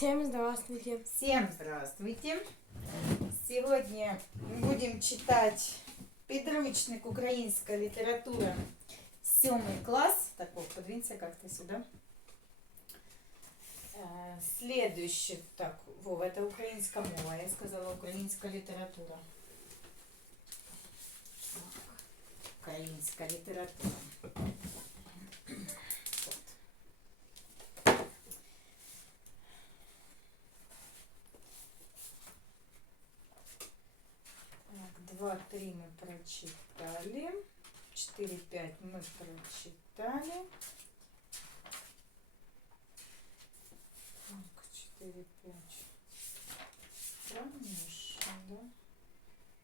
Всем здравствуйте. Всем здравствуйте! Сегодня будем читать підручник Українська література 7 класс. Так, Вов, подвинься как-то сюда. Э, Следующий, так, Вова, это украинская мова, я сказала украинская литература. Украинская литература. 2, 3 мы прочитали. 4, 5 мы прочитали. Так, 4, 5. Конечно, да?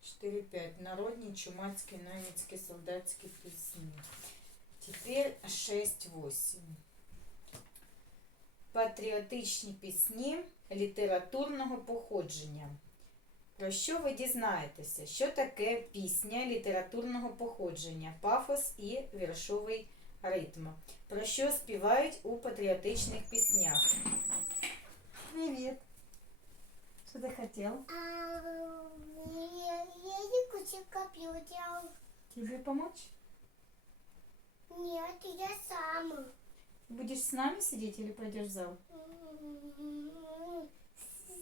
4, 5. Народні, чумацькі, наймецькі, солдатські пісні. Тепер 6, 8. Патріотичні пісні літературного походження. Про що ви дізнаєтеся? Що таке пісня літературного походження, пафос і віршовий ритм? Про що співають у патріотичних піснях? Привіт. Що ти хотів? Я, кусок компьютер. Тебе помочь? Нет, я сам. Будешь с нами сидеть или пойдешь в зал?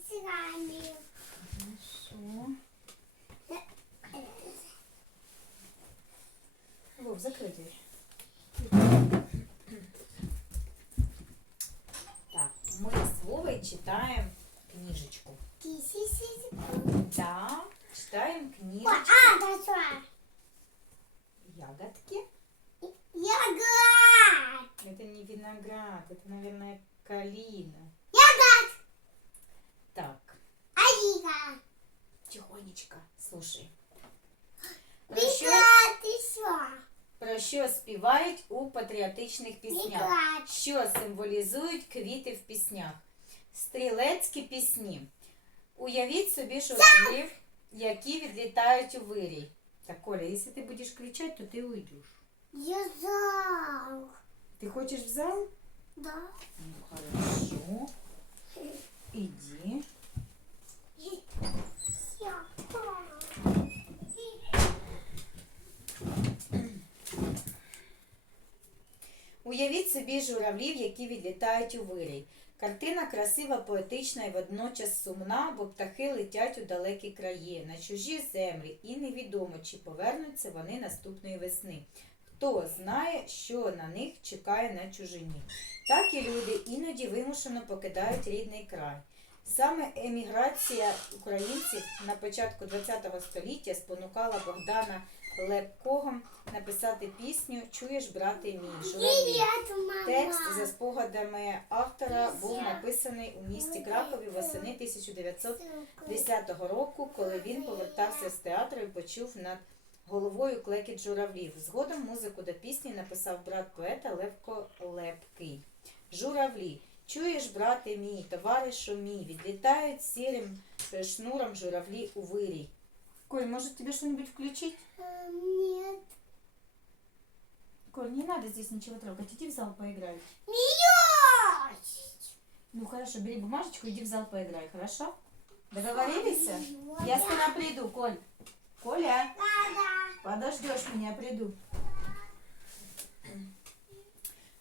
С вами. Вов, закрой про що співають у патріотичних піснях? Що символізують квіти в піснях? Стрілецькі пісні. Уявіть собі журавлів, які відлітають у вирій. Так, Коля, якщо ти будеш кричати, то ти уйдеш. Я зал. Ти хочеш в зал? Да. Ну, хорошо. Іди. Я. Уявіть собі журавлів, які відлітають у вирій. Картина красива, поетична і водночас сумна, бо птахи летять у далекі краї, на чужі землі, і невідомо, чи повернуться вони наступної весни. Хто знає, що на них чекає на чужині. Так і люди іноді вимушено покидають рідний край. Саме еміграція українців на початку ХХ століття спонукала Богдана Лепкого написати пісню Чуєш, брате мій журавлі. Текст за спогадами автора був написаний у місті Кракові восени 1910 року, коли він повертався з театру і почув над головою клекіт журавлів. Згодом музику до пісні написав брат поета Левко Лепкий. Журавлі. Чуєш, брате мій, товаришу мій, відлітають сірим е, шнуром журавлі у вирій. Коль, может тебе что-нибудь включить? Э, Нет. Коль, не надо здесь ничего трогать, иди в зал поиграй. Меня! Ну хорошо, бери бумажечку, иди в зал поиграй, хорошо? Договорились? Я скоро приду, Коль. Коля, Да-да. подождешь меня, приду.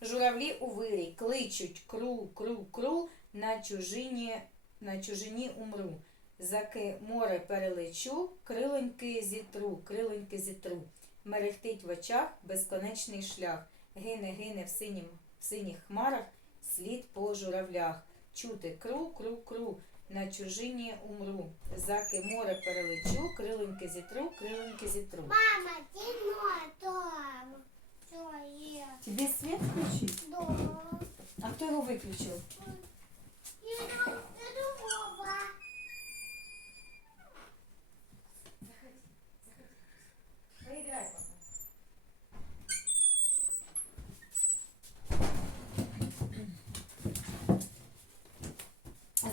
Журавлі у вирій кличуть кру, кру, кру, на чужині, на чужині умру. Заки море перелечу, крилоньки зітру, крилоньки зітру. Мерехтить в очах безконечний шлях. Гине, гине в синім, в синіх хмарах, слід по журавлях. Чути кру, кру, кру, на чужині умру. Заки море перелечу, крилоньки зітру, крилоньки зітру. Мама, кино там. Что я? Тебе свет включить? Да. А кто его выключил? Иду,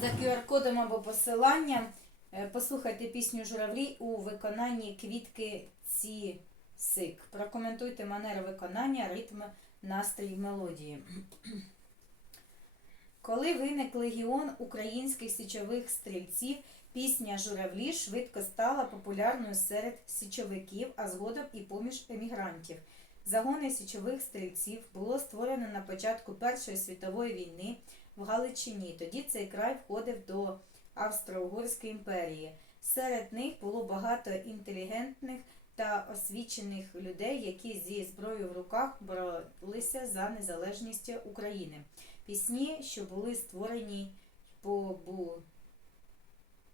За QR-кодом або посиланням е, послухайте пісню Журавлі у виконанні квітки Цісик. Прокоментуйте манеру виконання, ритм, настрій мелодії. Коли виник легіон українських січових стрільців, пісня Журавлі швидко стала популярною серед січовиків, а згодом і поміж емігрантів. Загони січових стрільців було створено на початку Першої світової війни в Галичині. Тоді цей край входив до Австро-Угорської імперії. Серед них було багато інтелігентних та освічених людей, які зі зброєю в руках боролися за незалежність України. Пісні, що були створені,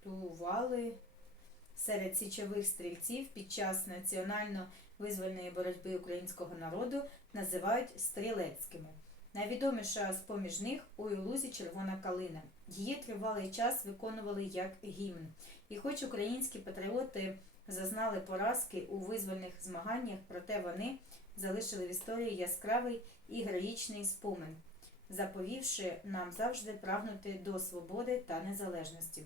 побутували серед січових стрільців під час національно-визвольної боротьби українського народу, називають стрілецькими. Найвідоміша з поміж них у Ілузі Червона калина. Її тривалий час виконували як гімн. І хоч українські патріоти зазнали поразки у визвольних змаганнях, проте вони залишили в історії яскравий і героїчний спомин, заповівши нам завжди прагнути до свободи та незалежності.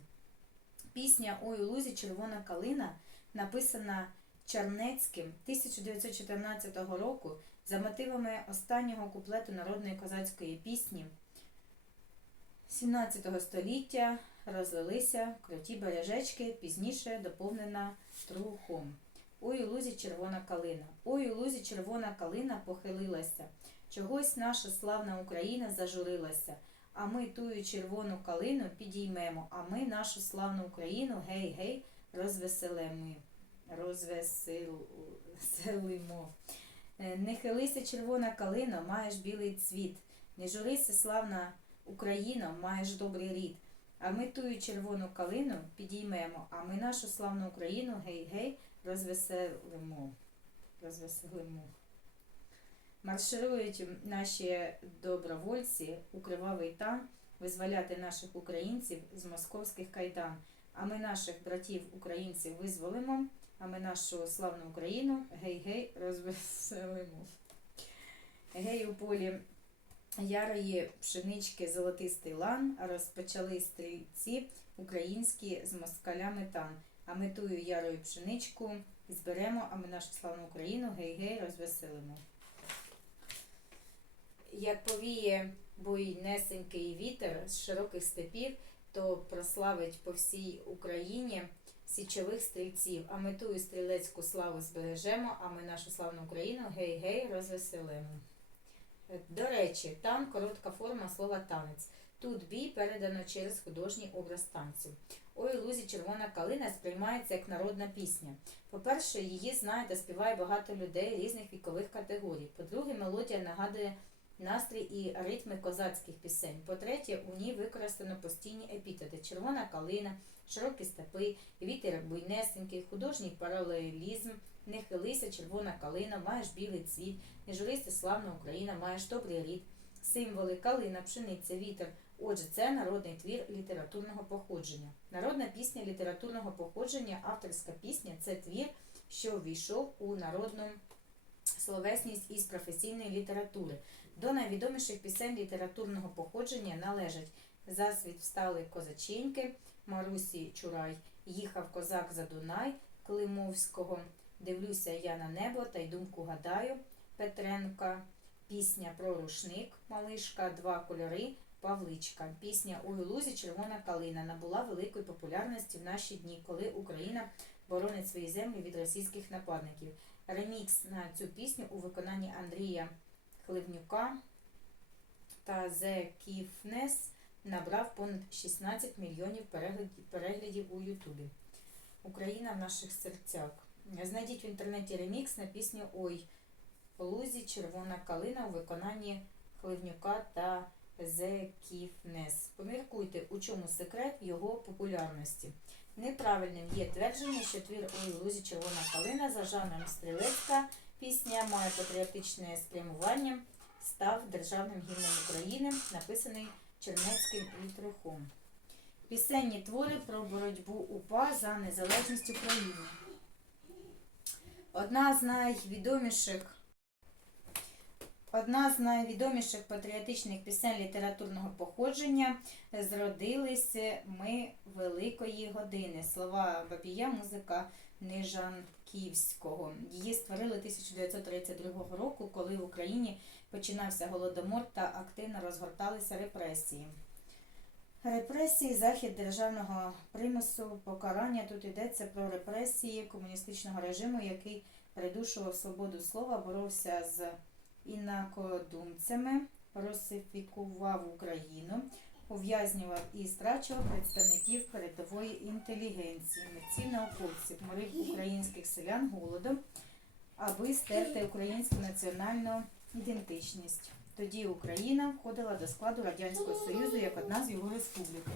Пісня «Ой у лузі Червона калина написана Чарнецьким 1914 року за мотивами останнього куплету народної козацької пісні 17 століття розлилися круті бережечки, пізніше доповнена трухом. Ой у лузі червона калина. Ой у лузі червона калина похилилася. Чогось наша славна Україна зажурилася. А ми тую червону калину підіймемо, а ми нашу славну Україну гей-гей розвеселимо. Розвеселимо. Е, Не хилися, червона калино, маєш білий цвіт. Не журися, славна Україно, маєш добрий рід. А ми тую червону калину підіймемо, а ми нашу славну Україну гей-гей розвеселимо. розвеселимо. Марширують наші добровольці у кривавий тан визволяти наших українців з московських кайдан. А ми наших братів українців визволимо, а ми нашу славну Україну гей-гей розвеселимо. Гей у полі ярої пшенички золотистий лан розпочали стрільці українські з москалями тан. А ми тую ярою пшеничку зберемо, а ми нашу славну Україну гей-гей розвеселимо. Як повіє буйнесенький вітер з широких степів, то прославить по всій Україні січових стрільців. А ми тую стрілецьку славу збережемо, а ми нашу славну Україну гей-гей розвеселимо. До речі, тан коротка форма слова танець. Тут бій передано через художній образ танцю. Ой, лузі червона калина сприймається як народна пісня. По-перше, її знає та співає багато людей різних вікових категорій. По-друге, мелодія нагадує настрій і ритми козацьких пісень. По-третє, у ній використано постійні епітети: червона калина, широкі степи, вітер буйнесенький, художній паралелізм, не хилися, червона калина, маєш білий цвіт, не журися, славна Україна, маєш добрий рід, символи, калина, пшениця, вітер. Отже, це народний твір літературного походження. Народна пісня літературного походження, авторська пісня це твір, що ввійшов у народну словесність із професійної літератури. До найвідоміших пісень літературного походження належать Засвіт встали козаченьки, Марусі Чурай, Їхав козак за Дунай, Климовського, Дивлюся я на небо та й думку гадаю, Петренка, пісня про рушник, Малишка, Два кольори, Павличка. Пісня у лузі Червона калина набула великої популярності в наші дні, коли Україна боронить свої землі від російських нападників. Ремікс на цю пісню у виконанні Андрія Хливнюка та The Kifnes набрав понад 16 мільйонів переглядів, у Ютубі. Україна в наших серцях. Знайдіть в інтернеті ремікс на пісню Ой лузі Червона калина у виконанні Хливнюка та The Kifnes. Поміркуйте, у чому секрет його популярності. Неправильним є твердження, що твір у лузі червона калина за жанром стрілецька пісня має патріотичне спрямування, став державним гімном України, написаний Чернецьким літрухом. Пісенні твори про боротьбу УПА за незалежність України. Одна з найвідоміших Одна з найвідоміших патріотичних пісень літературного походження зродились ми Великої години. Слова Бабія, музика Нижанківського. Її створили 1932 року, коли в Україні починався голодомор та активно розгорталися репресії. Репресії, захід державного примусу, покарання. Тут йдеться про репресії комуністичного режиму, який придушував свободу слова, боровся з інакодумцями, русифікував Україну, ув'язнював і страчував представників передової інтелігенції, митців науковців, морив українських селян голодом, аби стерти українську національну ідентичність. Тоді Україна входила до складу Радянського Союзу як одна з його республік.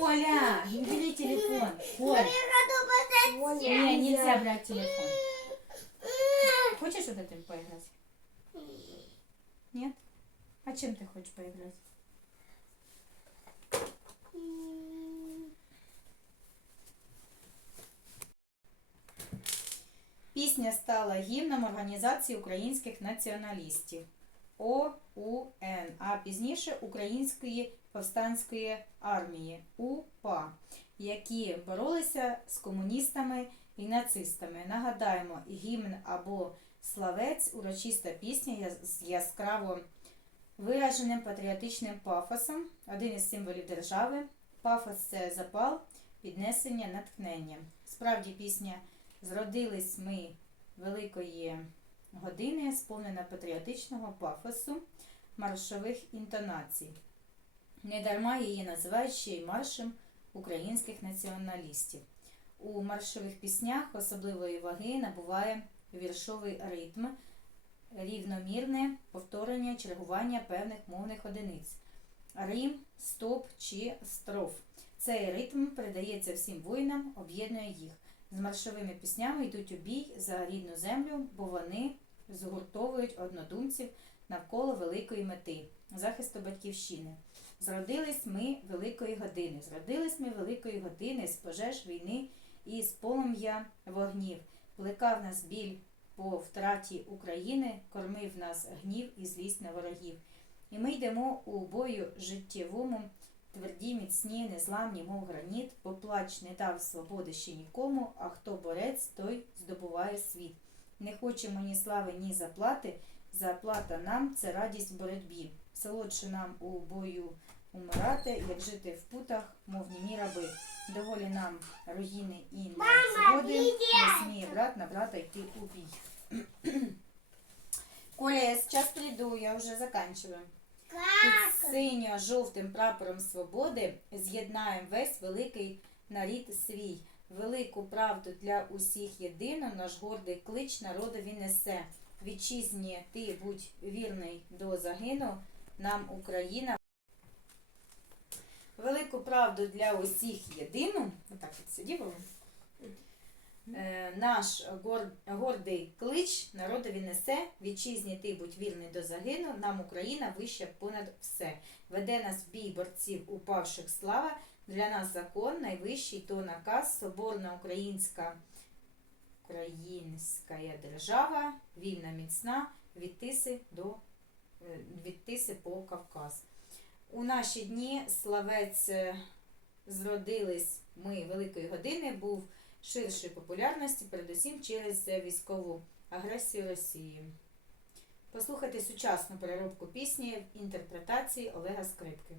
Оля, не бери телефон. Оль, не, нельзя брать телефон. Хочешь вот этим? Нет? А чем ты хочешь поиграть? Пісня стала гімном Організації українських націоналістів ОУН, а пізніше Української повстанської армії УПА, які боролися з комуністами і нацистами. Нагадаємо, гімн або славець урочиста пісня з яскраво вираженим патріотичним пафосом, один із символів держави. Пафос це запал, піднесення, натхнення. Справді пісня Зродились ми великої години, сповнена патріотичного пафосу, маршових інтонацій. Недарма її називають ще й маршем українських націоналістів. У маршових піснях особливої ваги набуває віршовий ритм, рівномірне повторення чергування певних мовних одиниць. Рим, стоп чи строф. Цей ритм передається всім воїнам, об'єднує їх. З маршовими піснями йдуть у бій за рідну землю, бо вони згуртовують однодумців навколо великої мети захисту батьківщини. Зродились ми великої години, зродились ми великої години з пожеж війни і з полум'я вогнів. Плекав нас біль по втраті України, кормив нас гнів і злість на ворогів. І ми йдемо у бою життєвому, тверді, міцні, незламні, мов граніт, бо плач не дав свободи ще нікому, а хто борець, той здобуває світ. Не хочемо ні слави, ні заплати. Заплата нам це радість в боротьбі. Солодше нам у бою умирати, як жити в путах, мов німі раби. Доволі нам руїни і незгоди, не сміє брат на брата йти у бій. Коля, я сейчас приду, я вже заканчиваю. Під синьо-жовтим прапором свободи з'єднаємо весь великий нарід свій. Велику правду для усіх єдино наш гордий клич народові несе. Вітчизні ти будь вірний до загину, нам Україна. Велику правду для усіх єдину. Отак от сидів. Е, наш гор- гордий клич народові несе, вітчизні ти будь вірний до загину, нам Україна вища понад все. Веде нас бій борців упавших слава, для нас закон найвищий то наказ, соборна українська українська держава, вільна міцна, від Тиси до е, від Тиси по Кавказ. У наші дні славець е, зродились ми великої години, був ширшої популярності, передусім через військову агресію Росії. Послухайте сучасну переробку пісні в інтерпретації Олега Скрипки.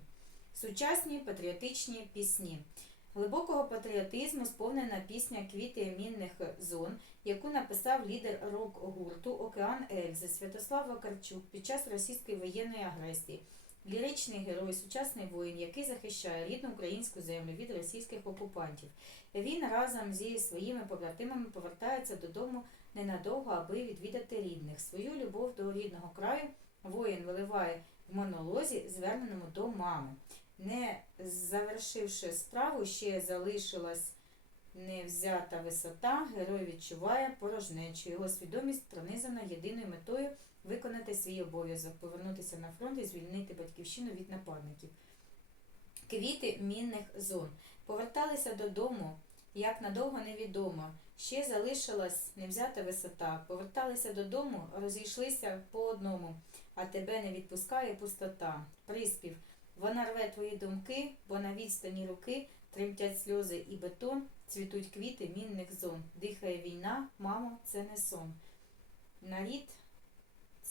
Сучасні патріотичні пісні. Глибокого патріотизму сповнена пісня Квіти мінних зон, яку написав лідер рок-гурту Океан Ельзи Святослав Вакарчук під час російської воєнної агресії. Ліричний герой, сучасний воїн, який захищає рідну українську землю від російських окупантів. Він разом зі своїми побратимами повертається додому ненадовго, аби відвідати рідних. Свою любов до рідного краю воїн виливає в монолозі, зверненому до мами. Не завершивши справу, ще залишилась невзята висота, герой відчуває порожнечу. Його свідомість пронизана єдиною метою виконати свій обов'язок, повернутися на фронт і звільнити батьківщину від нападників. Квіти мінних зон. Поверталися додому, як надовго невідомо. Ще залишилась невзята висота. Поверталися додому, розійшлися по одному, а тебе не відпускає пустота. Приспів. Вона рве твої думки, бо на відстані руки тремтять сльози і бетон, цвітуть квіти мінних зон. Дихає війна, мамо, це не сон. Нарід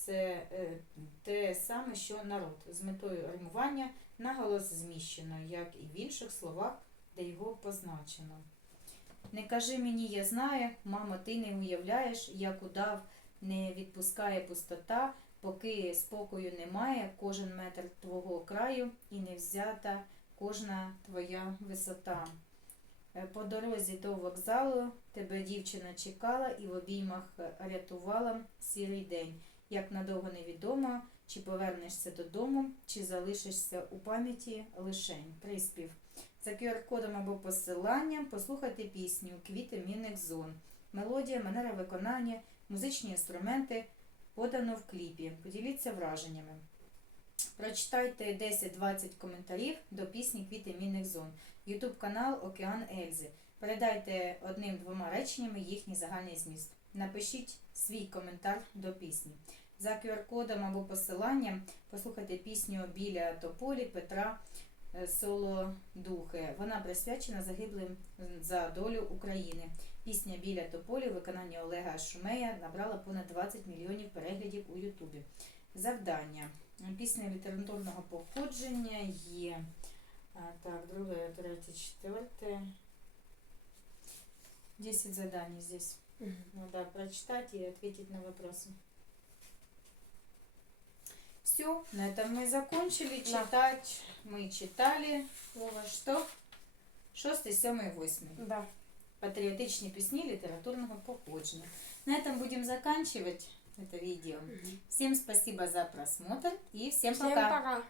це е, те саме, що народ з метою римування наголос зміщено, як і в інших словах, де його позначено. Не кажи мені, я знаю, мамо, ти не уявляєш, як удав не відпускає пустота, поки спокою немає, кожен метр твого краю і не взята кожна твоя висота. Е, По дорозі до вокзалу тебе дівчина чекала і в обіймах е, рятувала сірий день. Як надовго невідомо, чи повернешся додому, чи залишишся у пам'яті лишень. Приспів. За QR-кодом або посиланням послухайте пісню Квіти мінних зон. Мелодія, манера виконання, музичні інструменти подано в кліпі. Поділіться враженнями. Прочитайте 10-20 коментарів до пісні Квіти мінних зон. Ютуб канал Океан Ельзи. Передайте одним-двома реченнями їхній загальний зміст. Напишіть свій коментар до пісні. За QR-кодом або посиланням послухайте пісню Біля Тополі Петра е, Солодухи. Вона присвячена загиблим за долю України. Пісня Біля Тополі виконанні Олега Шумея набрала понад 20 мільйонів переглядів у Ютубі. Завдання. Пісня літературного походження є. Так, друге, третє, четверте. 10 заданий здесь. Надо прочитать и ответить на вопросы. Все, на этом мы закончили. Да. Читать мы читали. Вова, что? Шостий, сьомий, восьмий. Да. Патриотичные песни литературного походжения. На этом будем заканчивать это видео. Всем спасибо за просмотр и всем Всем пока. пока.